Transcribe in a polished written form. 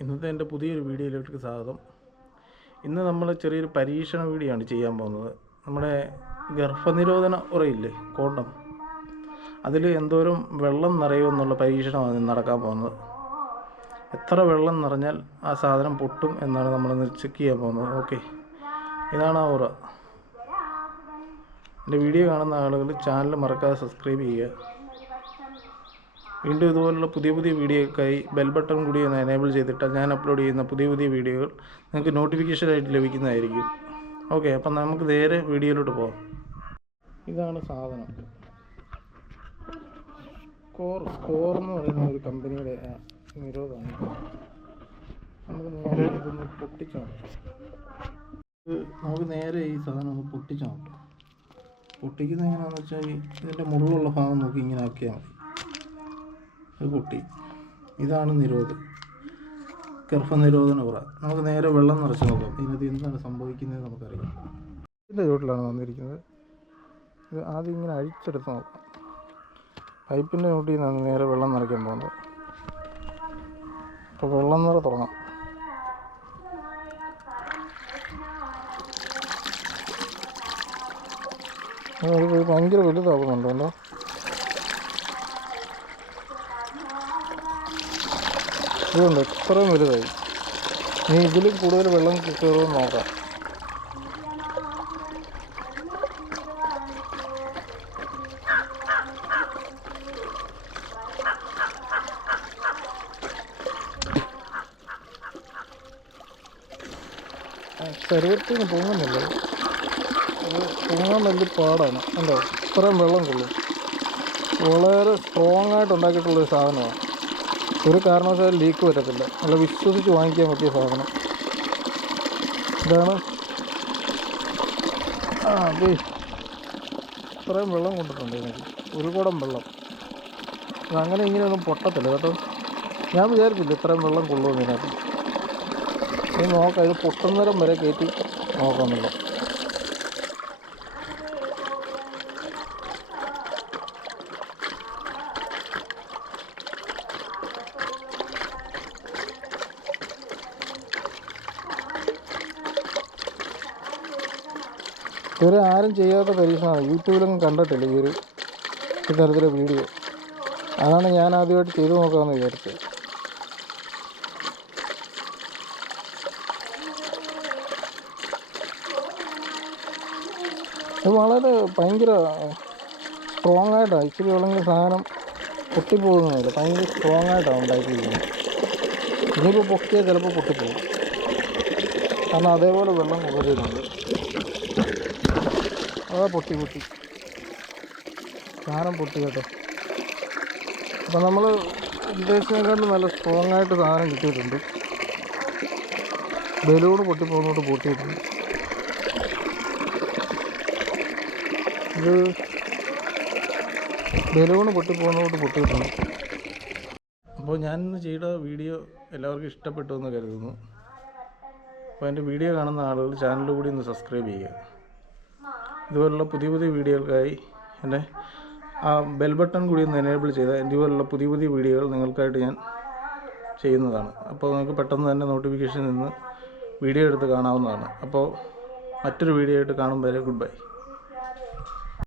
ഇന്നത്തെ എൻ്റെ പുതിയൊരു വീഡിയോയിലേക്ക് സ്വാഗതം. ഇന്ന് നമ്മൾ ചെറിയൊരു പരീക്ഷണ വീഡിയോ ആണ് ചെയ്യാൻ പോകുന്നത്. നമ്മുടെ ഗർഭനിരോധന ഉറയില്ലേ, കോണ്ടം, അതിൽ എന്തോരം വെള്ളം നിറയുമെന്നുള്ള പരീക്ഷണമാണ് നടക്കാൻ പോകുന്നത്. എത്ര വെള്ളം നിറഞ്ഞാൽ ആ സാധനം പൊട്ടും എന്നാണ് നമ്മളിന്ന് ചെക്ക് ചെയ്യാൻ പോകുന്നത്. ഓക്കെ, ഇതാണ് ആ ഉറ. എൻ്റെ വീഡിയോ കാണുന്ന ആളുകൾ ചാനൽ മറക്കാതെ സബ്സ്ക്രൈബ് ചെയ്യുക. വീണ്ടും ഇതുപോലുള്ള പുതിയ വീഡിയോയ്ക്കായി ബെൽ ബട്ടൺ കൂടി ഒന്ന് എനേബിൾ ചെയ്തിട്ടാൽ ഞാൻ അപ്ലോഡ് ചെയ്യുന്ന പുതിയ വീഡിയോകൾ നിങ്ങൾക്ക് നോട്ടിഫിക്കേഷനായിട്ട് ലഭിക്കുന്നതായിരിക്കും. ഓക്കെ, അപ്പം നമുക്ക് നേരെ വീഡിയോയിലോട്ട് പോകാം. ഇതാണ് സാധനം. സ്കോർ എന്ന് പറയുന്ന ഒരു കമ്പനിയുടെ നിരോധമാണ്. നമുക്ക് നേരെ ഇതൊന്ന് പൊട്ടിച്ചു നോക്കാം. നമുക്ക് നേരെ ഈ സാധനം ഒന്ന് പൊട്ടിച്ചു നോക്കാം. പൊട്ടിക്കുന്നത് എങ്ങനെയാണെന്ന് വെച്ചാൽ ഇതിൻ്റെ മുള്ളുള്ള ഭാഗം നോക്കി ഇങ്ങനെ ആക്കിയാൽ മതി. അത് പൊട്ടി. ഇതാണ് ഗർഭനിരോധന ഉറ. നമുക്ക് നേരെ വെള്ളം നിറച്ച് നോക്കാം. ഇതിനകത്ത് എന്താണ് സംഭവിക്കുന്നത് നമുക്കറിയാം. ഇതിൻ്റെ ചുവട്ടിലാണ് വന്നിരിക്കുന്നത്. ഇത് ആദ്യം ഇങ്ങനെ അഴിച്ചെടുത്ത് നോക്കാം. പൈപ്പിൻ്റെ ചുവട്ടിൽ നിന്നാണ് നേരെ വെള്ളം നിറയ്ക്കാൻ പോകുന്നത്. അപ്പോൾ വെള്ളം നിറ തുടങ്ങാം. അത് ഭയങ്കര വലുതാകുന്നുണ്ടല്ലോ. ഇതുണ്ട്, ഇത്രയും വലുതായി. ഇനി ഇതിലും കൂടുതൽ വെള്ളം കയറുമെന്ന് നോക്കാം. ശരീരത്തിൽ നിന്ന് പൊങ്ങുന്നില്ല. അത് പൊങ്ങാൻ വലിയ പാടാണ്. ഉണ്ടോ, ഇത്രയും വെള്ളം കൊള്ളും. വളരെ സ്ട്രോങ് ആയിട്ട് ഉണ്ടാക്കിയിട്ടുള്ളൊരു സാധനമാണ്. ഒരു കാരണവശാലും ലീക്ക് വരത്തില്ല. നല്ല വിശ്വസിച്ച് വാങ്ങിക്കാൻ പറ്റിയ സാധനം ഇതാണ്. അതെ, ഇത്രയും വെള്ളം കൊണ്ടിട്ടുണ്ട് എനിക്ക്, ഒരു കുടം വെള്ളം. അതങ്ങനെ ഇങ്ങനെയൊന്നും പൊട്ടത്തില്ല കേട്ടോ. ഞാൻ വിചാരിച്ചില്ല ഇത്രയും വെള്ളം കൊള്ളുമെന്ന്. ഇതിനകത്ത് ഇത് നോക്കാം. ഇത് പൊട്ടുന്നേരം വരെ കയറ്റി നോക്കാമല്ലോ. ഇവരെ ആരും ചെയ്യാത്ത പരീക്ഷണമാണ്. യൂട്യൂബിലൊന്നും കണ്ടിട്ടില്ല ഇത്തരത്തിലെ വീഡിയോ. അതാണ് ഞാൻ ആദ്യമായിട്ട് ചെയ്തു നോക്കാമെന്ന് വിചാരിച്ചത്. ഇത് വളരെ ഭയങ്കര സ്ട്രോങ് ആയിട്ടാണ്. ഇച്ചിരി ഉള്ളെങ്കിൽ സാധനം പൊട്ടിപ്പോകുന്നില്ല. ഭയങ്കര സ്ട്രോങ് ആയിട്ടാണ് ഉണ്ടാക്കിയിരിക്കുന്നത്. ഇനിയിപ്പോൾ പൊട്ടിയാൽ ചിലപ്പോൾ പൊട്ടിപ്പോകും. കാരണം അതേപോലെ വെള്ളം കൊള്ളുന്നുണ്ട്. അതാ പൊട്ടി സാധനം പൊട്ടി കേട്ടോ. അപ്പം നമ്മൾ ഉദ്ദേശിച്ചതിനെക്കാട്ടും നല്ല സ്ട്രോങ് ആയിട്ട് സാധനം കിട്ടിയിട്ടുണ്ട്. ബലൂണ് പൊട്ടിപ്പോകുന്നോട്ട് പൊട്ടിയിട്ടുണ്ട്. ഇത് ബലൂണ് പൊട്ടിപ്പോകുന്നോട്ട് പൊട്ടിയിട്ടുണ്ട്. അപ്പോൾ ഞാനിന്ന് ചെയ്ത വീഡിയോ എല്ലാവർക്കും ഇഷ്ടപ്പെട്ടു എന്ന് കരുതുന്നു. അപ്പോൾ എൻ്റെ വീഡിയോ കാണുന്ന ആളുകൾ ചാനൽ കൂടി ഒന്ന് സബ്സ്ക്രൈബ് ചെയ്യുക. ഇതുപോലുള്ള പുതിയ വീഡിയോകൾക്കായി എൻ്റെ ആ ബെൽ ബട്ടൺ കൂടി ഒന്ന് എനേബിൾ ചെയ്താൽ ഇതുപോലുള്ള പുതിയ വീഡിയോകൾ നിങ്ങൾക്കായിട്ട് ഞാൻ ചെയ്യുന്നതാണ്. അപ്പോൾ നിങ്ങൾക്ക് പെട്ടെന്ന് തന്നെ നോട്ടിഫിക്കേഷൻ നിന്ന് വീഡിയോ എടുത്ത് കാണാവുന്നതാണ്. അപ്പോൾ മറ്റൊരു വീഡിയോ ആയിട്ട് കാണും വരെ ഗുഡ് ബൈ.